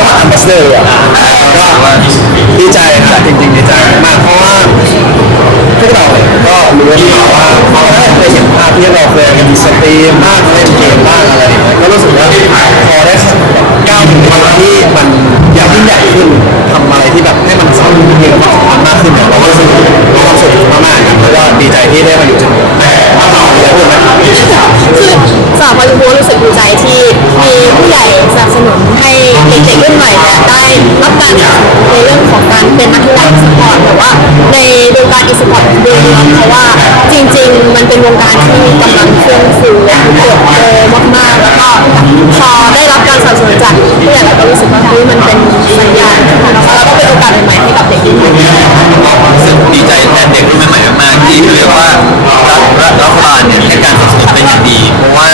ก็มาทำเบสเดอร์ดีกว่าก็ดีใจครับจริงๆดีใจมากเพราะว่าพวกเราก็รู้ว่าเราได้เคยเห็นภาพที่เราเคยมันสตรีมบ้างเล่นเกมบ้างอะไรก็รู้สึกว่าพอได้ก้าวถึงวันที่มันอยากยิ่งใหญ่ขึ้นทำอะไรที่แบบให้มันสำคัญเยอะมากมากขึ้นเนี่ยเราก็รู้สึกมีความสุขมากๆครับแล้วก็ดีใจที่ได้มาอยู่จุดนี้แต่ว่าเราอย่าพูดนะคือสำหรับวันดรู้สึกดีใจที่ ได้รับการสนับสนุนในเรื่องของการเป็นนักกีฬาอีสปอร์ตแต่ว่าในวงการอีสปอร์ตดูเพราะว่าจริง ๆ มันเป็นวงการที่กำลังเฟื่องฟูและเติบโตมากๆ แล้วก็พอได้รับการสนับสนุนจากผู้ใหญ่เราก็รู้สึกว่าเฮ้ยมันเป็นสัญญาณนะคะแล้วก็เป็นโอกาสใหม่ๆให้กับเด็กรุ่นใหม่รู้สึกดีใจแทนเด็กรุ่นใหม่ๆมากๆที่เรียกว่ารัฐรัฐรัฐบาลเนี่ยให้การสนับสนุนเป็นอย่างดี เพราะว่า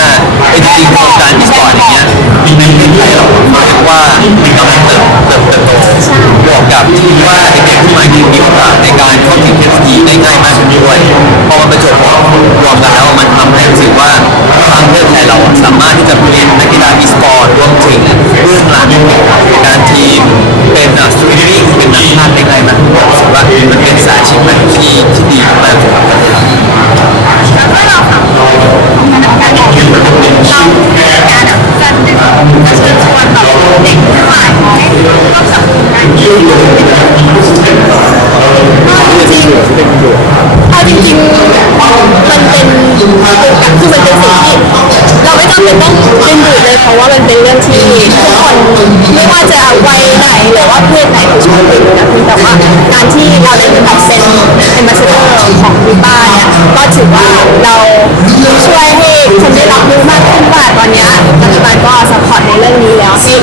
ไอ้จริงๆโครงการอีสปอร์ตอย่างเงี้ยในประเทศไทยเราเขาเรียกว่ามันกำลัง เติบโตบวกกับที่ว่าเด็กๆขึ้นมามีโอกาสในการเข้าถึงเทคโนโลยีได้ง่ายมากขึ้นด้วยพอมันปราไม่จำเป็นต้องดึงดูดเลยเพราะว่ามันเป็นเรื่องที่ทุกคนไม่ว่าจะวัยไหนหรือว่าเพศไหนก็ชอบดูนะแต่ว่าการที่เราได้เป็นแบบเป็นเป็นมาสเตอร์ของวีบ้าเนี่ยก็ถือว่าเราช่วยให้คนได้รับรู้มากขึ้นว่าตอนนี้ยรัฐบาลก็สปอร์ตในเรื่องนี้แล้วให้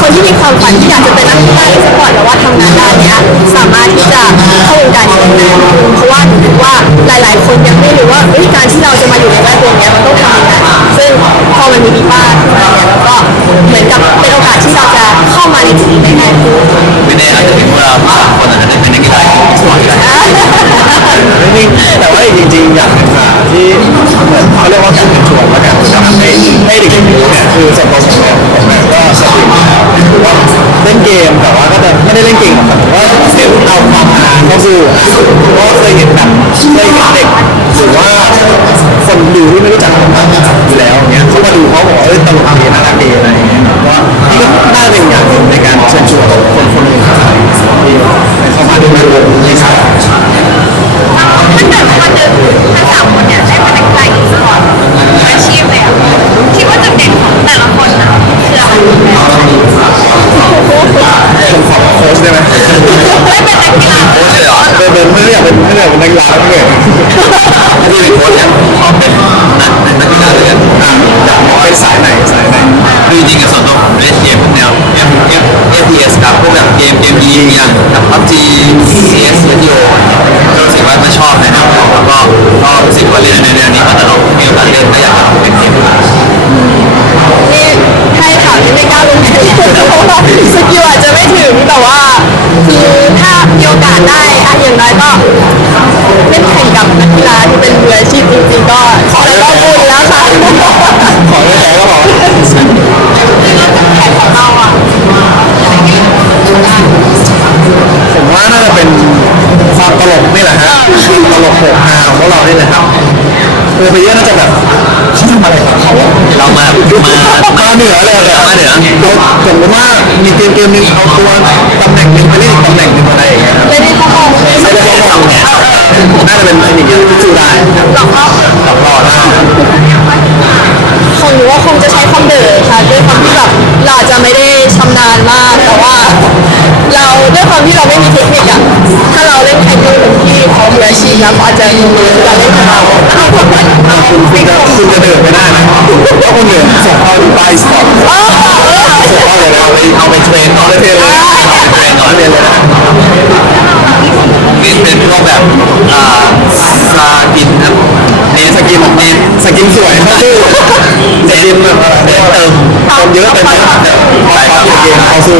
คนที่มีความฝันที่อยากจะเป็นนักกีฬาสปอร์ตหรือว่าทำงานด้านนี้สามารถที่จะเข้าวงการนี้ได้เพราะว่าหนูคิดว่าหลาย ๆ คนยังไม่รู้ว่าการที่เราจะมาอยู่ในแวดวงนี้มันต้องทำ มันมีวีบ้าขึ้นมาเนี่ยแล้วก็เหมือนกับเป็นโอกาสที่เราจะเข้ามาในจุดนี้ได้ง่ายขึ้นไม่แน่อาจจะเป็นวกเราสามคนอาจจะได้เป็นนักกีฬาอีสปอร์ตก็ได้จริงๆแต่ว่าจริงๆอย่างหนึ่งค่ะที่เหมือนเขาเรียกว่าการเป็นชวนแล้วกันทำให้ให้เด็กๆรู้เนี่ยคือสำหรับผมเนี่ยผมเนี่ยก็สตรีมคือว่าเล่นเกมแต่ว่าก็จะไม่ได้เล่นเกมหรอกครับผมว่าเล่นเอาความฮาเข้าสู่เพราะเคยเห็นแบบเคยเห็นเด็กหรือว่าคนดูที่ไม่รู้จักผม มาดูเขาบอกว่าเออตลกดีน่ารักดีอะไร ฮาของพวกเรานี่แหละครับเออไปเยอะน่าจะแบบเขาทำอะไรของเขาเรามา มามาเหนือเลยอะมาเหนือเราสมมติว่ามีเกมเกมหนึงเอาตัวตำแหน่งหนึ่งไปเล่นอีกตำแหน่งหนึ่งอะไรอย่างเงี้ยครับไม่ได้เข้ามองไม่ได้เข้าทำเนี่ยน่าจะเป็นเทคนิคที่สู้ได้หลอกล่อหลอกล่อได้ของหนูว่าคงจะใช้ความเดือดค่ะด้วยความที่แบบเราอาจจะไม่ได้ชำนาญมากแต่ว่า เราด้วยความที่เราไม่มีเทคนิคอะ มืออาชีพแล้วเขาอาจจะการเล่นของเราเอาเหมือนเอาคุณคุณจะคุณจะเดินไม่ได้นะเพราะคนเหนือส่งเข้าดูไปสปอร์ตเออเออส่งเข้าเลยนะเอาไปเอาไปเทรนก่อเอาไปเทเลยเทรนก่อนเรียนเลยนะนี่เป็นพวกแบบอ่าซากินครับเน้นสกินเน้นสกินสวยเขาชื่อสกินแบบเน้นเติมคนเยอะเต็มไปหมดเลยพอพอเกมเขาสู้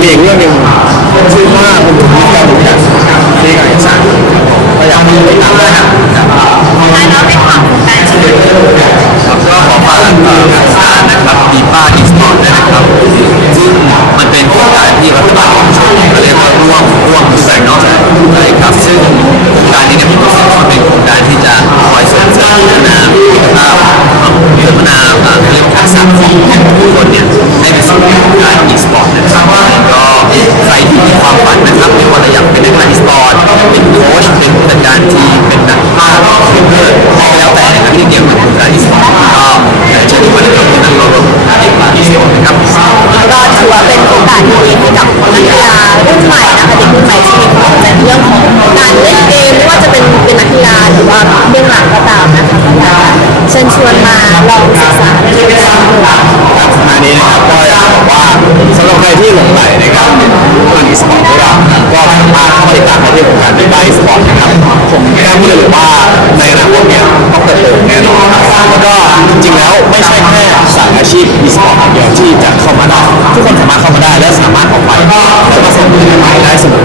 มีอีกเรื่องหนึ่งชื่อว่าคุณผู้ที่การบริการที่การสร้างก็อยากให้ติดตามนะครับแล้วก็ขอฝากรสร้างนะครับดีป้าอีสปอร์ตนะครับซึ่งมันเป็นโครงการที่รัฐบาลของชนก็เรียกว่าร่วมร่วมด้วยเนาะใช่ครับซึ่งโครงการนี้เนี่ยมรู้กว่าเป็นโครงการที่จะคอยส่งเสริมพัฒนาคุณภาพพัฒนาเรื่องทักษะของผู้คนเนี่ยให้ไปสู่การอี นนะครับไม่ว่าจะอยากเป็นนักกีฬาอีสปอร์ตเป็นโค้ชเป็นผู้จัดการทีมเป็นนักภาพเป็นเพื่อนก็แล้วแต่นะครับที่เกี่ยวกับวงการอีสปอร์ตก็เชิญชวนนะครับทุกท่านร่วมร่วมการอีสปอร์ตนะครับก็ถือว่าเป็นโอกาสที่ดีให้กับนักกีฬารุ่นใหม่นะคะเด็กรุ่นใหม่ที่มีความสนใจในเรื่องของการเล่นเกมไม่ว่าจะเป็นเป็นนักกีฬาหรือว่าเบื้องหลังก็ตามนะคะก็อยากเชิญชวนมาลองศึกษาในเรื่องนี้ครับสุดท้ายนี้นะครับก็อยากบอกว่าสำหรับใครที่หลงไหลนะครับ ทางอีสปอร์ตด้วยกันก็สามารถเข้ามาติดตามได้ที่วงการได้อีสปอร์ตนะครับผมแค่พูดเลยว่าในอนาคตเนี้ยต้องเติบโตแน่นอนคแล้วก็จริงๆแล้วไม่ใช่แค่สายอาชีพอีสปอร์ตอย่างเดียวที่จะเข้ามาได้ทุกคนสามารถเข้ามาได้และสามารถออกไปแล้วก็สร้างเงินใหได้เสมอ